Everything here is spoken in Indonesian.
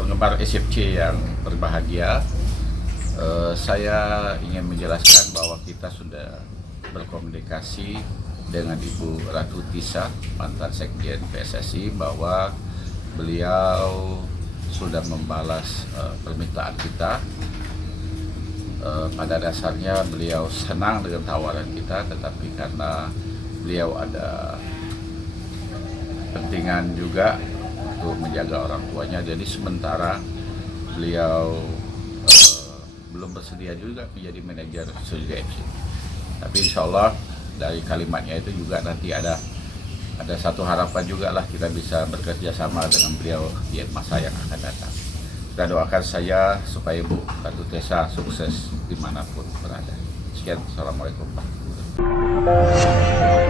penggemar SFC yang berbahagia, saya ingin menjelaskan bahwa kita sudah berkomunikasi dengan Ibu Ratu Tisa, mantan Sekjen PSSI, bahwa beliau sudah membalas permintaan kita. Pada dasarnya beliau senang dengan tawaran kita, tetapi karena beliau ada pentingan juga untuk menjaga orang tuanya, jadi sementara beliau belum bersedia juga menjadi manajer Suzuki FC. Tapi insya Allah dari kalimatnya itu juga nanti ada satu harapan juga lah, kita bisa bekerja sama dengan beliau di masa yang akan datang. Kita doakan saya supaya Bu Ratu Tisa sukses dimanapun berada. Sekian, Assalamualaikum warahmatullahi wabarakatuh.